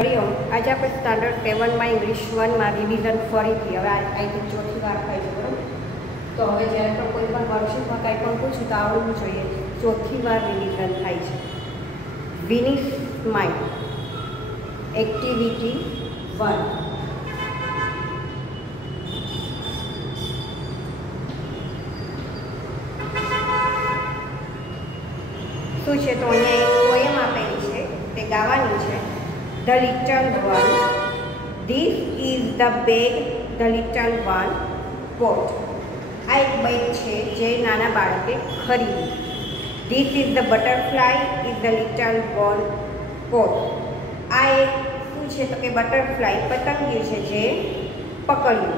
હરિઓમ, આજે આપણે standard 7માં English 1માં revision ફરીથી હવે આઈ થિંક ચોથી વાર થાય છે, બરાબર? તો હવે જ્યારે પણ કોઈ પણ વર્કશીટમાં કંઈ પણ પૂછું તો આવડવું જોઈએ. ચોથી વાર રિવિઝન થાય છે. વિની સ્માઇલ એક્ટિવિટી 1. શું છે તો અહીંયા એક પોએમ આપેલી છે, તે ગાવાની છે. The little one, this is the bag the little one bought. આ એક બેગ છે જે નાના બાળકે ખરીદી. This is the butterfly is the little one caught. આ એક શું છે તો કે બટરફ્લાય પતંગિયું છે જે પકડ્યું.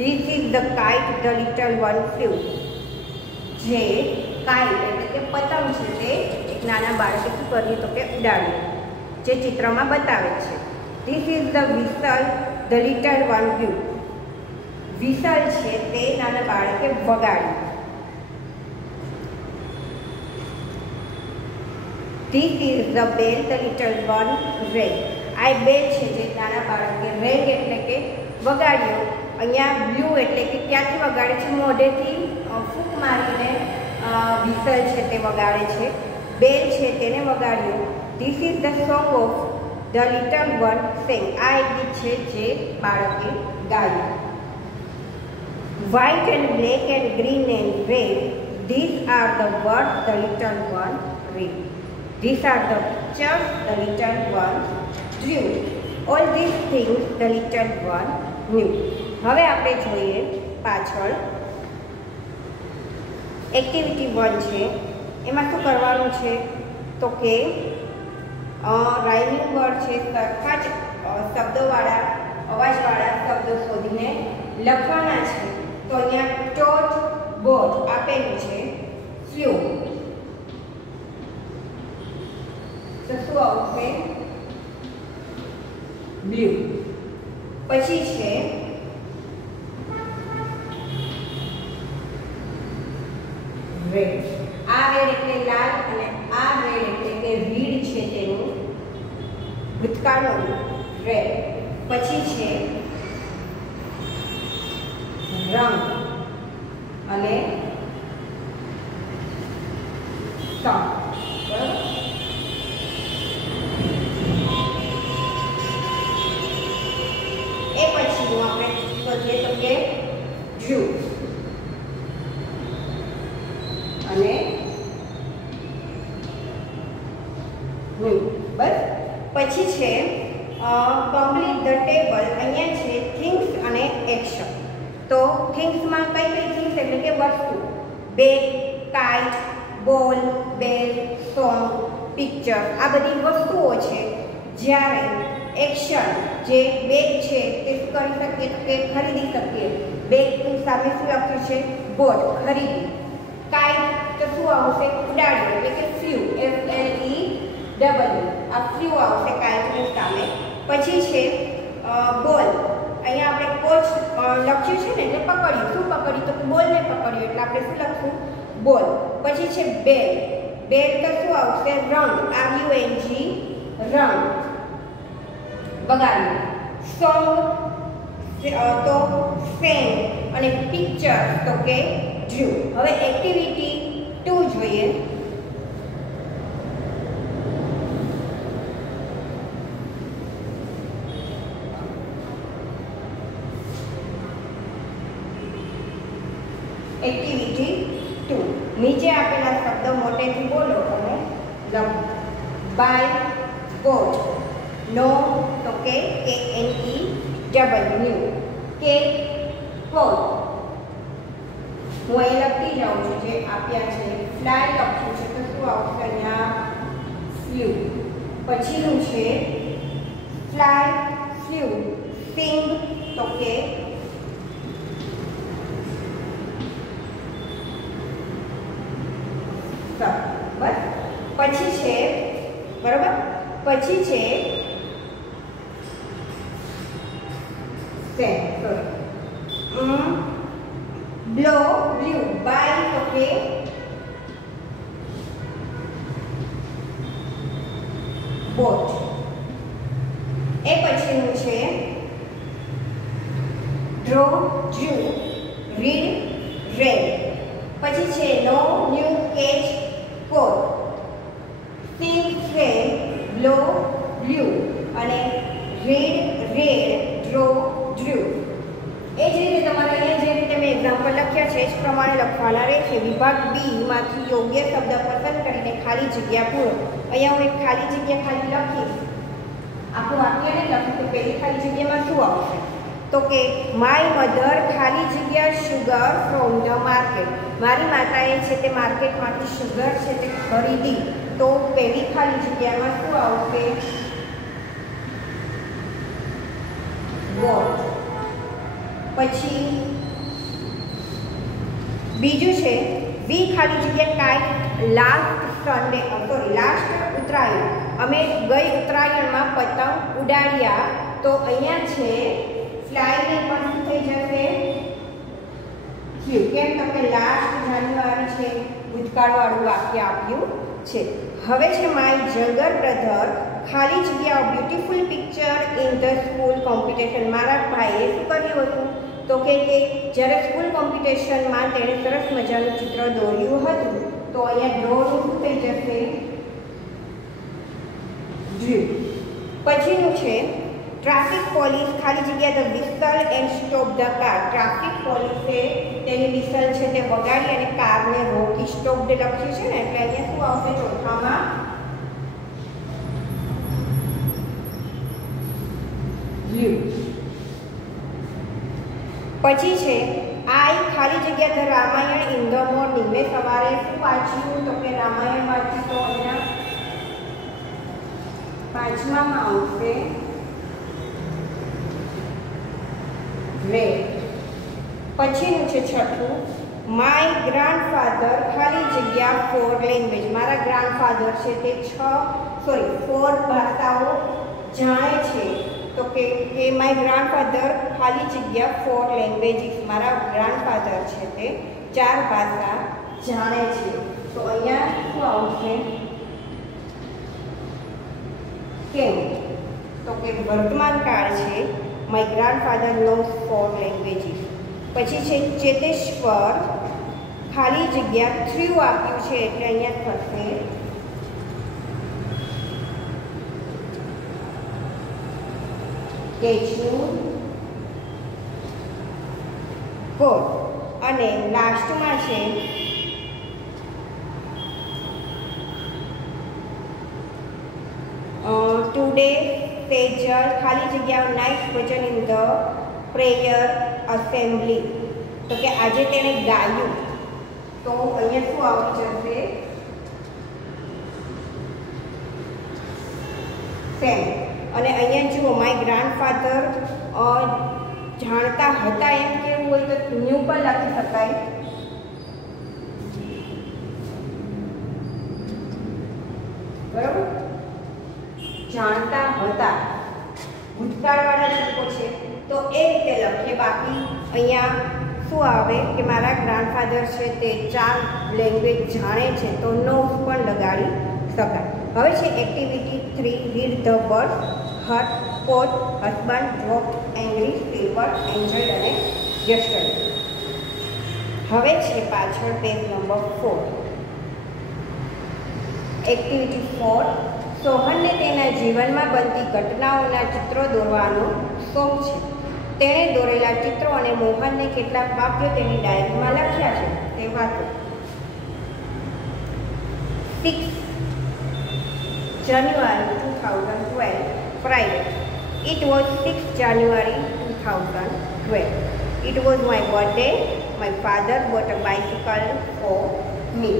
This is the kite the little one flew. જે કાઇટ એટલે કે પતંગ છે તે એક નાના બાળકે શું કર્યું તો કે ઉડાડ્યું, જે ચિત્રમાં બતાવે છે. This is the whistle the little one blew. Whistle છે તે નાના બાળકે વગાડ્યું. This is the bell the little one rang. આ બેલ છે જે નાના બાળકે રેંગ એટલે કે વગાડ્યો. અહીંયા બ્લુ એટલે કે ક્યાંથી વગાડે છે? મોઢેથી ફૂંક મારીને વિસલ છે તે વગાડે છે. બેલ છે તેને વગાડ્યું. This is the song of the little one sang. આ એક ગીત છે જે બાળકે ગાયું. White and black and green and red, these are the words the little one read. These are the pictures the little one drew. All these things the little one knew. હવે આપણે જોઈએ પાછળ એક્ટિવિટી 1 છે. એમાં શું કરવાનું છે તો કે રાઇમિંગ વર્ડ છે, સરખા જ શબ્દોવાળા અવાજવાળા શબ્દો શોધીને લખવાના છે. તો અહીંયા ટોટ બોટ આપેલું છે. ફ્લુ તો શું આવશે? બ્લુ. પછી છે રેડ. આ રેડ એટલે લાલ અને આ રેડ એટલે કે રીડ છે તેનું ભૂતકાળનું રેડ. પછી છે રંગ અને સમ. બરાબર? એ પછીનું આપણે શોધીએ તો કે ડ્યુ અને બસ. પછી છે કમ્પ્લીટ ધ ટેબલ. અહીંયા છે થિંગ્સ અને એક્શન. તો થિંગ્સમાં કઈ કઈ થિંગ્સ એટલે કે વસ્તુ? બેગ, કાઇટ, બોલ, બેલ, સોંગ, પિક્ચર. આ બધી વસ્તુઓ છે. જ્યારે એક્શન જે બેગ છે તે શું કરી શકીએ તો કે ખરીદી શકીએ. બેગની સામે શું લખ્યું છે? બોટ, ખરીદી. કાઇટ તો શું આવશે? ઉડાડ્યું એટલે કે ફ્લ્યુ, FLEW. આ ફ્લ્યુ આવશે કાઇટની સામે. પછી છે બોલ. અહીંયા આપણે કોચ લખ્યું છે ને એટલે પકડ્યું. શું પકડ્યું તો બોલને પકડ્યું એટલે આપણે શું લખશું? બોલ. પછી છે બેલ. બેલ તો શું આવશે? રંગ, RUNG, રંગ, વગાડ્યું. સોંગ તો સેંગ અને પિક્ચર તો કે ડ્રુ. હવે એક્ટિવિટી 2 જોઈએ. એક્ટિવિટી 2. નીચે આપેલા શબ્દો મોટેથી બોલો અને લખો. By, got. નો તો કે KNEW. કે કોટ. હું અહીં લખતી જાઉં છું જે આપ્યા છે. ફ્લાય લખ્યું છે તો શું આવશે અહીંયા? ફ્લ્યુ. પછીનું છે ફ્લાય, ફ્લ્યુ. સિંગ તો કે બસ. પછી છે બરોબર. પછી છે બ્લો, બ્લુ. બાય તો કે બોટ. એ પછીનું છે ડ્રો, ડ્રુ, રીડ, રેડ. પછી છે નો, ન્યૂ, કેચ, કોટ, સિંગ, સ્વેમ, બ્લો, બ્લુ અને રીડ, રેડ, ડ્રો, ડ્રુ. એ જ રીતે તમારે અહીંયા જે રીતે મેં એક્ઝામ્પલ લખ્યા છે એ જ પ્રમાણે લખવાના રહેશે. વિભાગ બી માંથી યોગ્ય શબ્દ પસંદ કરીને ખાલી જગ્યા પૂરો. અહીંયા હું એક ખાલી જગ્યા ખાલી લખીશ, આખું વાક્ય નહીં લખું તો પહેલી ખાલી જગ્યામાં શું આવશે? તો કે માય મધર ખાલી જગ્યા શુગર ફ્રોમ ધ માર્કેટ. મારી માતાએ છે તે માર્કેટમાંથી શુગર છે તે ખરીદી. તો પહેલી ખાલી જગ્યામાં શું આવશે? વોટ. પછી બીજું છે વી ખાલી જગ્યા કાઈટ લાસ્ટ ઉત્તરાયણ. અમે ગઈ ઉત્તરાયણમાં પતંગ ઉડાડ્યા. તો અહીંયા છે ફ્લાયને પણ શું થઈ જશે? કેમ તો કે લાસ્ટ જાન્યુઆરી છે, ભૂતકાળવાળું વાક્ય આપ્યું છે. હવે છે માય જંગર બ્રધર ખાલી જગ્યા beautiful picture in the school competition. મારા ભાઈએ શું કર્યું હતું? તો કે જ્યારે સ્કૂલ કોમ્પિટિશનમાં તેણે સરસ મજાનું ચિત્ર દોર્યું હતું. તો અહીંયા ડ્રોનું શું થઈ જશે? ડ્રુ. પછીનું છે ટ્રાફિક પોલીસ ખાલી જગ્યા the whistle and stop the car. Traffic પોલીસે તેની વિસલ છે તે વગાડી અને કારને રોકી. સ્ટોપ્ડ લખ્યું છે ને એટલે અહીંયા શું આવશે? ચોથામાં બ્લુ. પછી છે આઈ ખાલી જગ્યા the Ramayan in the morning. મેં સવારે શું વાંચ્યું? તો કે રામાયણ વાંચ્યું. તો અહીંયા પાંચમામાં આવશે રેડ. પછીનું છે છઠ્ઠું માય ગ્રાન્ડફાધર ખાલી જગ્યા 4 લેંગ્વેજ. મારા ગ્રાન્ડફાધર છે તે 4 ભાષાઓ જાણે છે. તો કે માય ગ્રાન્ડફાધર ખાલી જગ્યા 4 લેંગ્વેજીસ. મારા ગ્રાન્ડફાધર છે તે 4 ભાષા જાણે છે. તો અહીંયા શું આવશે? કેમ? તો કે વર્તમાન કાળ છે. My grandfather knows 4 languages. પછી છે ચેતેશ્વર ખાલી જગ્યા થ્રુ આપ્યું છે એટલે અહીંયા થશે કેચનું કોટ. અને લાસ્ટમાં છે ટુડે સેજલ ખાલી જગ્યા night bhajan in the prayer assembly. તો કે આજે તેણે ગાયું. તો અહીંયા શું આવી જશે? સેમ. અને અહીંયા જુઓ માય ગ્રાન્ડફાધર જાણતા હતા એમ કેવું હોય તો ન્યૂ પણ લખી શકાય. બરાબર? જાણતા હતા ભૂતકાળવાળા શબ્દો છે તો એ રીતે લખીએ. બાકી અહીંયા શું આવે કે મારા ગ્રાન્ડફાધર છે તે 4 લેંગ્વેજ જાણે છે તો નો પણ લગાડી શકાય. હવે છે activity 3 read the word hut, coat, husband, drop, angry, silver, angel અને યસ્ટરડે. હવે છે પાછળ પેજ નંબર 4 એક્ટિવિટી 4. સોહનને તેના જીવનમાં બનતી ઘટનાઓના ચિત્રો દોરવાનો શોખ છે. તેણે દોરેલા ચિત્રો અને મોહનને કેટલાક વાક્યો તેની ડાયરીમાં લખ્યા છે તે વાતો. 6 January 2012 Friday. It was 6 January 2012. It was my birthday. My father bought a bicycle for me.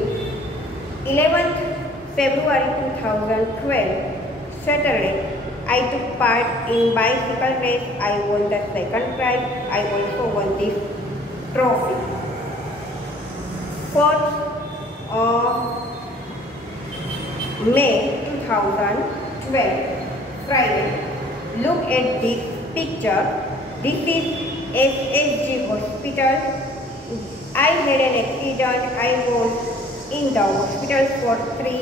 11th February 2012 Saturday. I took part in bicycle race. I won the second prize. I also won this trophy. 4th May 2012 Friday. Look at this picture. This is SSG Hospital. I had an accident. I was in the hospital for 3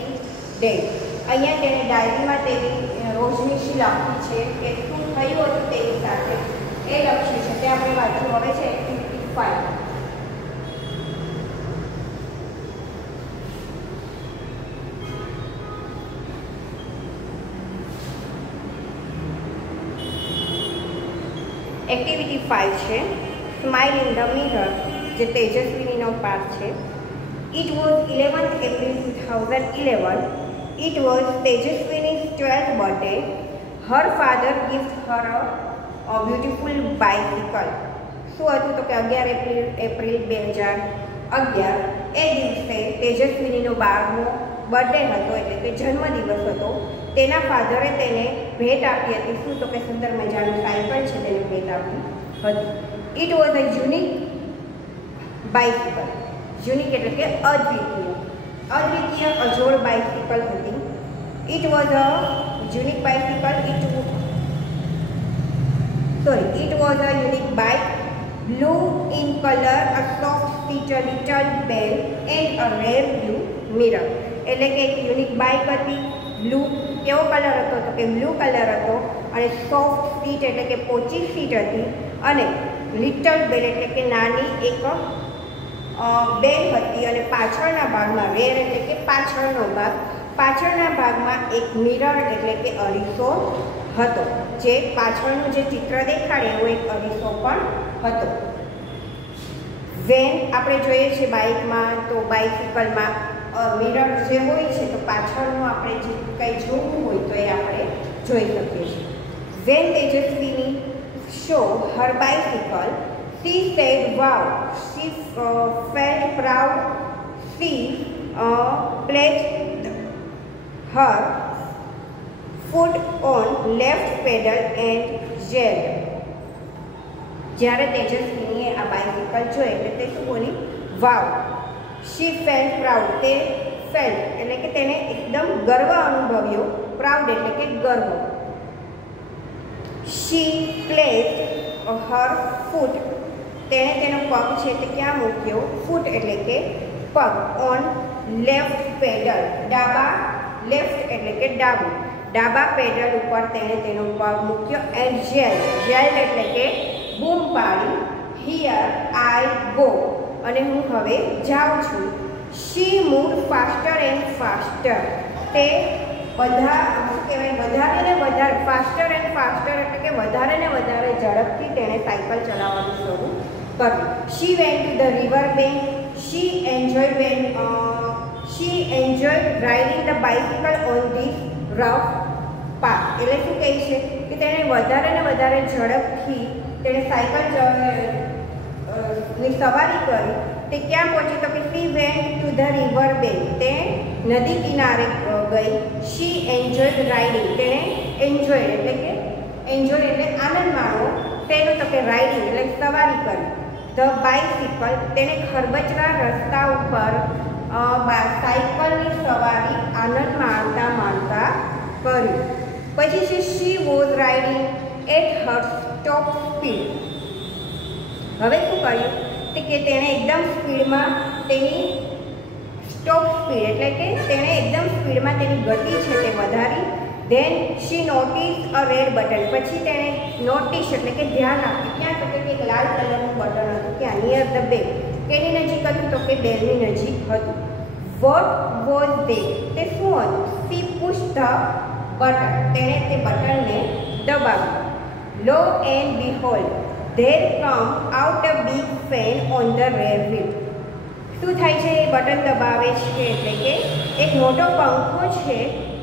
days. અહીંયા તેને ડાયરીમાં તેની રોજનીશી લખી છે કે શું થયું હતું તેની સાથે એ લખ્યું છે. તે આપણે વાંચવું હવે છે એક્ટિવિટી 5. એક્ટિવિટી 5 છે સ્માઇલ ઇન ધ મિરર, જે તેજસ્વીનીનો પાઠ છે. It was 11th April 2011. It was Tejaswini's 12th birthday. Her father gives her a beautiful bicycle. શું હતું તો કે 11 એપ્રિલ 2011 એ દિવસે તેજસ્વીનીનો 12મો બર્થડે હતો, એટલે કે જન્મદિવસ હતો. તેના ફાધરે તેને ભેટ આપી હતી. શું તો કે સુંદર મજાનું સાયકલ છે તેને ભેટ આપી હતી. It was a unique bicycle. Unique એટલે કે અદ્વિતીય અજોડ બાઇસિકલ હતી. It was a unique bicycle. It was a unique bike, blue in color, a soft seated little bell and a rare blue mirror. એટલે કે એક યુનિક બાઇક હતી. Blue કેવો colour હતો તો કે બ્લુ કલર હતો, અને સોફ્ટ સીટ એટલે કે પોચી સીટ હતી, અને લિટલ બેલ એટલે કે નાની એક બેલ હતી, અને પાછળના ભાગમાં રેર એટલે કે પાછળનો ભાગ, પાછળના ભાગમાં એક મિરર એટલે કે અરીસો હતો. જે પાછળનું જે ચિત્ર દેખાડે એવો એક અરીસો પણ હતો. વેન આપણે જોઈએ છીએ બાઇકમાં તો બાઇસિકલમાં મિરર જે હોય છે તો પાછળનું આપણે જે કંઈ જોવું હોય તો એ આપણે જોઈ શકીએ છીએ. When Tejaswini saw her bicycle, she said wow, she felt proud, she placed her foot on left pedal and yelled. જ્યારે તેજસ્વીનીએ આ બાઇસિકલ જોઈ એટલે તે શું બોલી? વાવ. શી ફેલ્ટ પ્રાઉડ, તે ફેલ્ટ એટલે કે તેને એકદમ ગર્વ અનુભવ્યો, પ્રાઉડ એટલે કે ગર્વ. શી પ્લેસ્ડ હર ફૂટ, તેણે તેનો પગ છે તે ક્યાં મૂક્યો? ફૂટ એટલે કે પગ. ઓન લેફ્ટ પેડલ, ડાબા, લેફ્ટ એટલે કે ડાબું, ડાબા પેડલ ઉપર તેણે તેનો પગ મૂક્યો. એન્ડ જેલ્ડ એટલે કે બૂમ પાડી. હિયર આઈ ગો, અને હું હવે જાઉં છું. શી મૂવ ફાસ્ટર એન્ડ ફાસ્ટર, તે શું કહેવાય વધારે ને વધારે, ફાસ્ટર એન્ડ ફાસ્ટર એટલે કે વધારે ને વધારે ઝડપથી તેણે સાયકલ ચલાવવાનું શરૂ કર્યું. She went to the river bank, she enjoyed riding the bicycle on this rough path. એટલે શું કહે છે કે તેણે વધારે ને વધારે ઝડપથી તેણે સાયકલ ની સવારી કરી. તે ક્યાં પહોંચી તો કે she went to the river bank, તે નદી કિનારે ગઈ. શી એન્જોયડ રાઇડિંગ, તેણે એન્જોય એટલે આનંદ માણવો. તેનું તો કે રાઇડિંગ એટલે સવારી કરી. ધ બાઇસિકલ, તેણે ખરબચડા રસ્તા ઉપર સાયકલની સવારી આનંદ માણતા કરી. પછી છે she was riding at her top speed. હવે શું કર્યું કે તેણે એકદમ સ્પીડમાં તેની સ્ટોપ સ્પીડ એટલે કે તેણે એકદમ સ્પીડમાં તેની ગતિ છે તે વધારી. Then she notice a red button, પછી તેણે નોટિસ એટલે કે ધ્યાન આપ્યું. ક્યાં તો કે એક લાલ કલરનું બટન હતું, ક્યાં? Near the bell. કેની નજીક હતું તો કે બેલની નજીક હતું. વોટ વોઝ ધેટ, તે શું હતું? શી પુશ ધ બટન, તેણે તે બટનને દબાવ્યું. Law and બિહોલ્ડ, there come out a big fan on the rear wheel. શું થાય છે? એ બટન દબાવે છે એટલે કે એક મોટો પંખો છે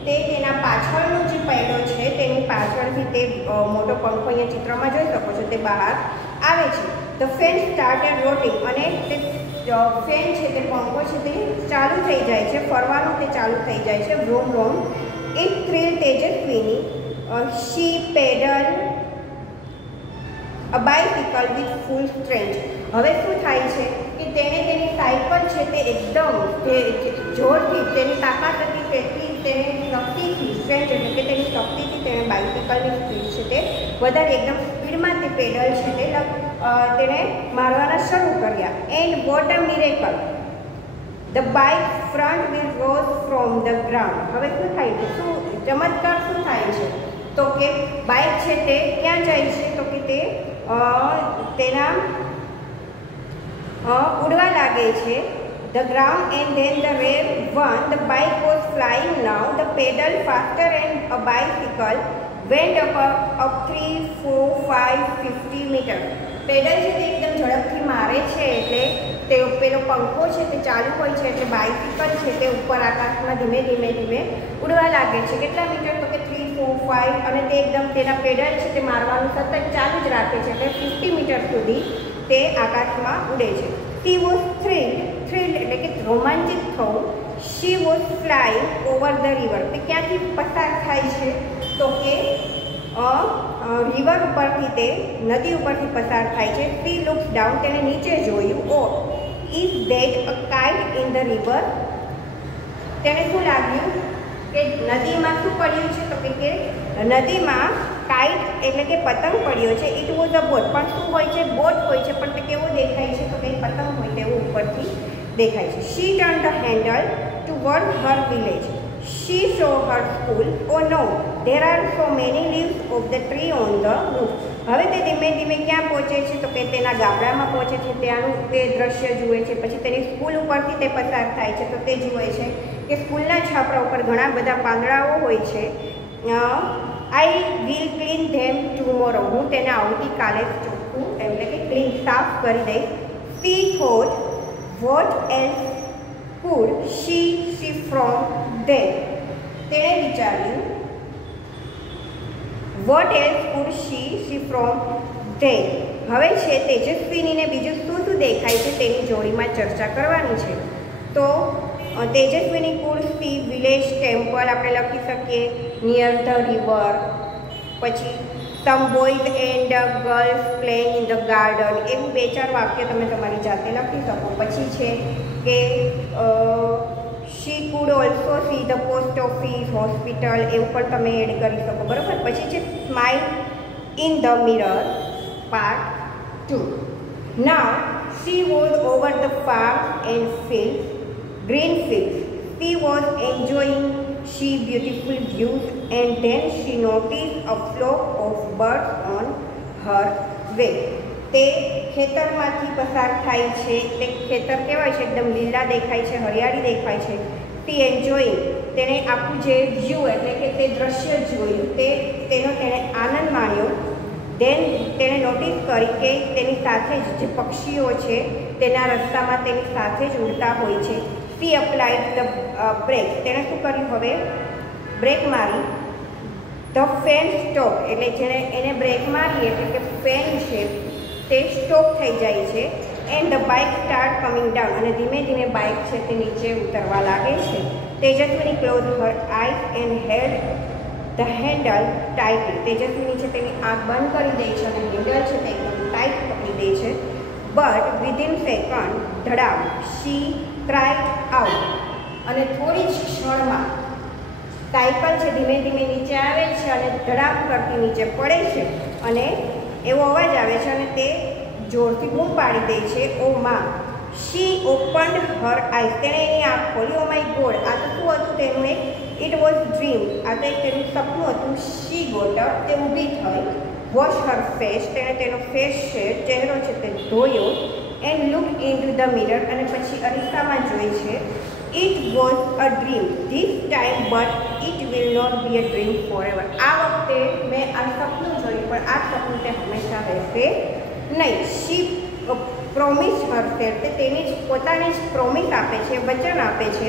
તે તેના પાછળનો જે પૈડો છે તેની પાછળથી તે મોટો પંખો અહીંયા ચિત્રમાં જોઈ શકો છો તે બહાર આવે છે. ધ ફેન સ્ટાર્ટેડ રોટિંગ, અને તે ફેન છે તે પંખો છે તે ચાલુ થઈ જાય છે, ફરવાનું તે ચાલુ થઈ જાય છે. Vroom vroom. It thrill Tejaswini, she pedal a bicycle with full strength. હવે શું થાય છે કે તેણે તેની સાયકલ છે તે એકદમ જોરથી, તેની તાકાત હતી તેટલી તેને શક્તિથી, સ્ટ્રેન્થ એટલે કે તેની શક્તિથી તેણે બાઇસિકલની સ્પીડ છે તે વધારે, એકદમ સ્પીડમાં તે પેડલ છે તે તેણે મારવાના શરૂ કર્યા. And what a miracle, the bike front wheel rose from the ground. હવે શું થાય છે, શું ચમત્કાર શું થાય છે, તો કે બાઇક છે તે ક્યાં જાય છે, તો કે તે તેના ઉડવા લાગે છે. The ground and then the rear one. The bike was flying now. The pedal faster and a bicycle went up 3, 4, 5, 50 meters. Pedal છે તે એકદમ ઝડપથી મારે છે એટલે તે પેલો પંખો છે તે ચાલુ હોય છે એટલે બાઇસિકલ છે તે ઉપર આકાશમાં ધીમે ધીમે ધીમે ઉડવા લાગે છે. કેટલા મીટર, તો કે 3, 4, 5 અને તે એકદમ તેના પેડલ છે તે મારવાનું સતત ચાલુ જ રાખે છે એટલે 50 મીટર સુધી તે આકાશમાં ઉડે છે. She was thrilled એટલે કે રોમાંચિત થવું. She was flying over the river. તે ક્યાંથી પસાર થાય છે, તો કે રિવર ઉપરથી, તે નદી ઉપરથી પસાર થાય છે. She looks down. તેને નીચે જોયું. Oh, is that a kite in the river? તેને શું લાગ્યું કે નદીમાં શું પડ્યું છે, તો કે નદીમાં કાઇટ એટલે કે પતંગ પડ્યો છે. It was a boat. પણ શું હોય છે, બોટ હોય છે, પણ તે કેવો દેખાય છે, તો કે પતંગ હોય તેવું ઉપરથી દેખાય છે. She turned the handle toward her village. She saw her school. Oh no, there are so many leaves of the tree on the roof. હવે તે ધીમે ધીમે ક્યાં પહોંચે છે, તો કે તેના ગામડામાં પહોંચે છે. ત્યાંનું તે દ્રશ્ય જુએ છે. પછી તેની સ્કૂલ ઉપરથી તે પસાર થાય છે તો તે જુએ છે કે સ્કૂલના છાપરા ઉપર ઘણા બધા પાંદડાઓ હોય છે. I will clean them tomorrow. હું તેને આવતીકાલે ચોખ્ખું એટલે કે ક્લીન સાફ કરી દઈશ. She thought, what else could she see from them? તેણે વિચાર્યું, what else could she see from them? હવે છે તેજસ્વીનીને બીજું શું શું દેખાય છે તેની જોડીમાં ચર્ચા કરવાની છે. તો Tejaswini could see village temple આપણે લખી શકીએ, નિયર ધ રિવર. પછી some boys and girls playing in the garden. એવું 2-4 વાક્ય તમે તમારી જાતે લખી શકો. પછી છે કે she could also see the post office, hospital, એવું પણ તમે એડ કરી શકો. બરાબર. પછી છે smile in the mirror part 2. Now she was over the farm and fields, green fields. She was enjoying she beautiful views and then she noticed a flock of birds on her way. તે ખેતરમાંથી પસાર થાય છે. તે ખેતર કહેવાય છે એકદમ લીલા દેખાય છે, હરિયાળી દેખાય છે. ટી એન્જોઈંગ, તેને આખું જે વ્યૂ એટલે કે તે દ્રશ્ય જોયું તેનો તેણે આનંદ માણ્યો. દેન તેણે નોટિસ કરી કે તેની સાથે જ જે પક્ષીઓ છે તેના રસ્તામાં તેની સાથે જ ઉડતા હોય છે. She applied the brake. તેણે શું કર્યું, હવે બ્રેક મારી. The fan stopped. એટલે જેણે એને બ્રેક મારી એટલે કે ફેન છે તે સ્ટોપ થઈ જાય છે. And the bike start coming down. અને ધીમે ધીમે બાઇક છે તે નીચે ઉતરવા લાગે છે. Tejaswini close her eyes and held the handle tightly. Tejaswini છે તેની આંખ બંધ કરી દે છે અને હેન્ડલ છે તે એકદમ ટાઈટ પકડી દે છે. બટ વિધિન સેકન્ડ ધડામ શી ક્રાઇડ આઉટ. અને થોડી જ ક્ષણમાં સાયકલ છે ધીમે ધીમે નીચે આવે છે અને ધડામ કરતી નીચે પડે છે અને એવો અવાજ આવે છે અને તે જોરથી બૂમ પાડી દે છે. ઓ માં. શી ઓપન્ડ હર આઈઝ. તેણે એની આંખ ખોલી. Oh my God. આ તો શું હતું તેનું એક ઇટ વોઝ ડ્રીમ. આ તો એક તેનું સપનું હતું. She got up. તે ઊભી થઈ. Wash her face. તેણે તેનો ફેસ છે ચહેરો છે તે ધોયો. And look into the mirror. અને પછી અરીસામાં જોઈ છે. It was a dream this time but it will not be a dream forever. આ વખતે મેં આ સપનું જોયું પણ આ સપનું તે હંમેશા રહેશે નહીં. શી પ્રોમિસ હરસેલ્ફ. તેની જ પોતાની જ પ્રોમિસ આપે છે, વચન આપે છે.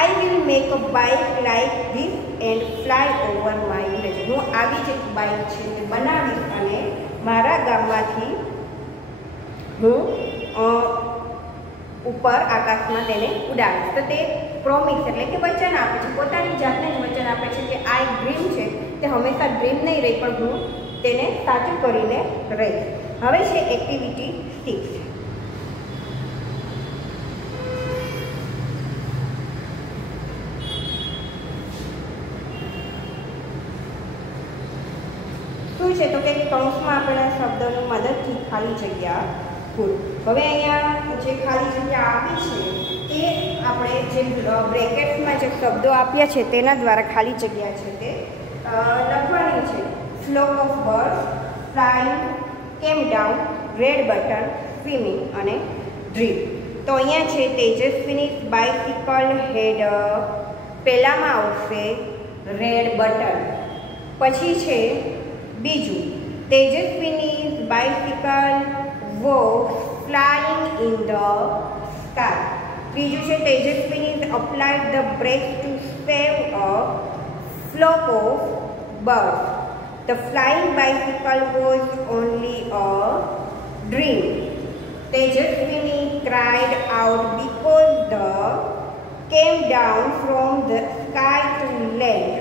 I will make a bike like this and fly over my village. હું આવી જ એક બાઇક છે તે બનાવીશ અને મારા ગામમાંથી હું ઉપર આકાશમાં તેને ઉડાડીશ. તો તે પ્રોમિસ એટલે કે વચન આપે છે, પોતાની જાતને જ વચન આપે છે કે આ એક ડ્રીમ છે તે હંમેશા ડ્રીમ નહીં રહી પણ હું તેને સાચું કરીને રહીશ. હવે છે એક્ટિવિટી 6. શું છે તો કે કૌંસમાં આપેલા શબ્દોની મદદથી ખાલી જગ્યા પૂર. હવે અહીંયા જે ખાલી જગ્યા આપી છે એ આપણે જે બ્રેકેટ્સમાં જે શબ્દો આપ્યા છે તેના દ્વારા ખાલી જગ્યા છે તે લખવાની છે. ફ્લોક ઓફ બર્ડ્સ, ફ્લાઇંગ, કેમ ડાઉન, રેડ બટન, સ્વિમિંગ અને ડ્રીમ. તો અહીંયા છે તેજસ્વીની બાઇસિકલ હેડ, પહેલામાં આવશે રેડ બટન. પછી છે બીજું Tejaswini bicycle walks flying in the sky. ત્રીજું છે Tejaswini applied the brake to save a flock of birds. The flying bicycle was only a dream. Tejaswini cried out because the came down from the sky to land.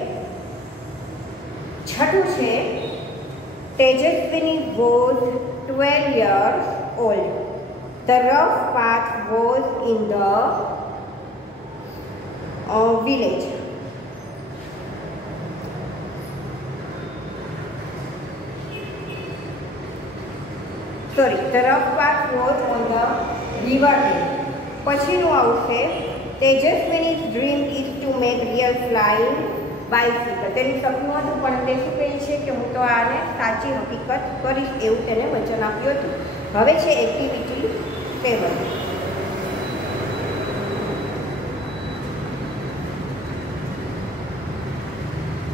છઠ્ઠું છે Tejaswini was 12 years old. The rough path was in the village. The rough path was on the river bank. પછીનું આવશે Tejaswini's dream is to make real flying bicycle. તેનું સપનું હતું પણ તે શું કહે છે કે હું તો આને સાચી હકીકત કરીશ એવું તેને વચન આપ્યું હતું. હવે છે એક્ટિવિટી 7.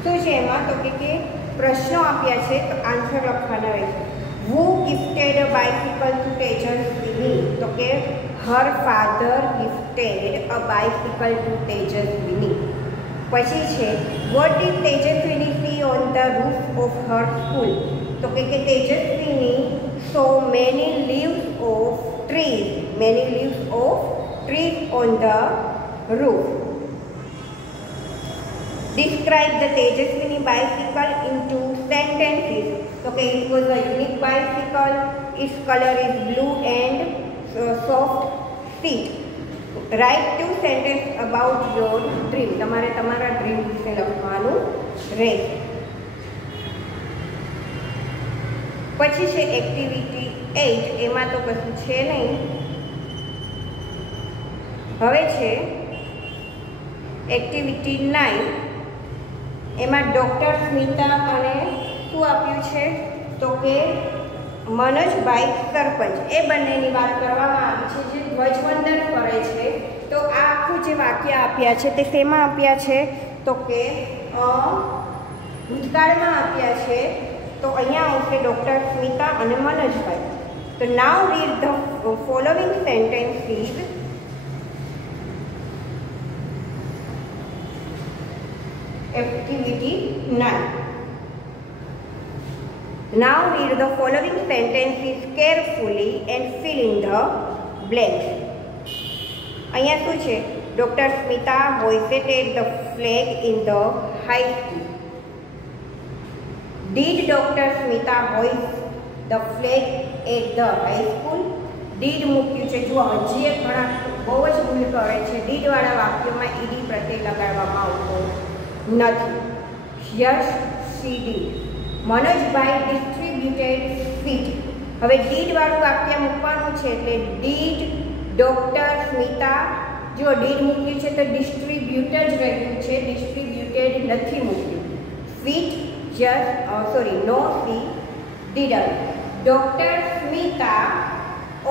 શું છે એમાં તો કે પ્રશ્નો આપ્યા છે તો આન્સર લખવાના રહેશે. Who gifted a bicycle to Tejaswini? તો કે her father gifted a bicycle to Tejaswini. પછી છે what did Tejaswini see on the roof of her school? તો કે Tejaswini saw many leaves of trees on the roof. Describe the Tejaswini bicycle into sentences. Okay, it was a unique bicycle. Its color is blue and soft seat. Write 2 sentences about your dream. તમારે તમારા dream વિશે લખવાનું રહેશે. પછી છે activity 8. એમાં તો કશું છે નહીં. હવે છે એક્ટિવિટી 9. એમાં ડૉક્ટર સ્મિતા અને શું આપ્યું છે તો કે મનોજભાઈ સરપંચ એ બંનેની વાત કરવામાં આવી છે જે ધ્વજવંદન કરે છે. તો આ આખું જે વાક્ય આપ્યા છે તે શેમાં આપ્યા છે તો કે ભૂતકાળમાં આપ્યા છે. તો અહીંયા આવશે ડૉક્ટર સ્મિતા અને મનોજભાઈ. તો now read the following sentences. Activity 9. Now read the following sentences carefully and fill in the blanks. અહીંયા શું છે doctor Smita hoisted the flag in the high school. Did Dr. Smita hoist the flag at the high school? Did મૂક્યું છે. જો હજી એક ઘણા બહુ જ ભૂલ કરે છે. ડીડવાળા વાક્યમાં ઈડી પ્રત્યય લગાડવામાં આવતો નથી. Yes she did. Manojbhai distributed sweet. હવે ડીડ વાળું વાક્ય મૂકવાનું છે એટલે ડીડ ડૉક્ટર સ્મિતા. જો ડીડ મૂક્યું છે તો ડિસ્ટ્રીબ્યુટ જ રહ્યું છે, ડિસ્ટ્રીબ્યુટેડ નથી મૂક્યું. સ્વીટ નો સી ડીડન્ટ. Doctor Smita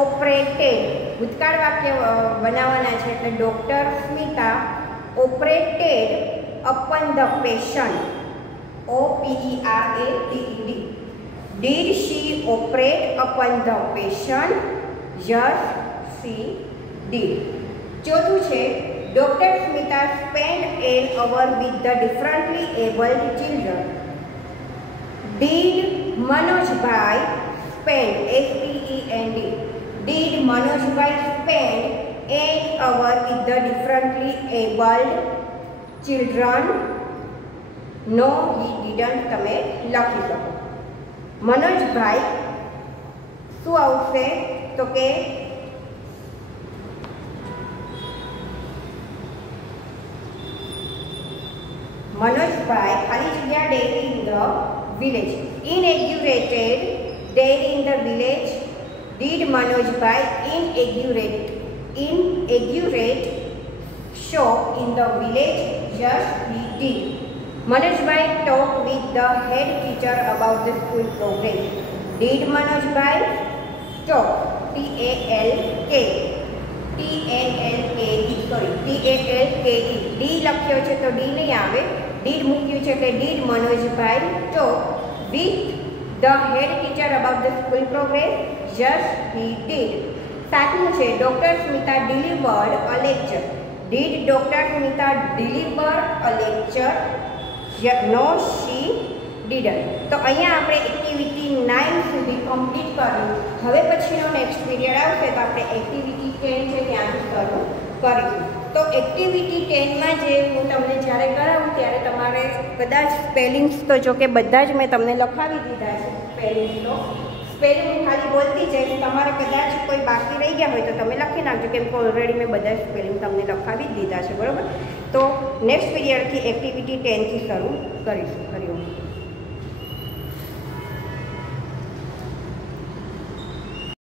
operated. ભૂતકાળ વાક્ય બનાવવાના છે એટલે doctor Smita operated upon the patient. OPERATED. Did she operate upon the patient? Yes, she did. ચોથું છે Dr. Smita spent an hour with the differently abled children. Did Manojbhai spend SPEND? Did Manojbhai spend an hour with the differently abled children? No, he didn't. તમે લખી શકો. મનોજભાઈ શું આવશે તો કે Manojbhai ખાલી જગ્યા dairy in the village. Inaugurated dairy in the village. Did Manojbhai inaugurate shop in the village. Yes, he did. Manojbhai talked with the head teacher about the school progress. Did Manojbhai talk? T-A-L-K. T-A-L-K-E. Sorry, T-A-L-K-E. D લખ્યો છે તો D નહીં આવે. Did મૂક્યું છે એટલે did Manojbhai talk with the head teacher about the school progress? Yes, he did. સાતમું છે doctor Smita delivered a lecture. Did Dr. Smita deliver a lecture? No, she didn't. તો અહીંયા આપણે એક્ટિવિટી 9 સુધી કમ્પ્લીટ કર્યું. હવે પછીનો નેક્સ્ટ પીરિયડ આવશે તો આપણે એક્ટિવિટી 10 છે ત્યાંથી શરૂ કરીશું. તો એક્ટિવિટી 10માં જે હું તમને જ્યારે કરાવું ત્યારે તમારે કદાચ સ્પેલિંગ્સ તો જો કે બધા જ મેં તમને લખાવી દીધા છે સ્પેલિંગ્સ તો સ્પેલિંગ હું ખાલી બોલતી જઈશ. તમારે કદાચ કોઈ બાકી રહી ગયા હોય તો તમે લખી નાખજો કેમ કે ઓલરેડી મેં બધા સ્પેલિંગ તમને લખાવી જ દીધા છે. બરાબર. તો નેક્સ્ટ પીરિયડથી એક્ટિવિટી 10થી શરૂ કરીશું. હરિઓમ.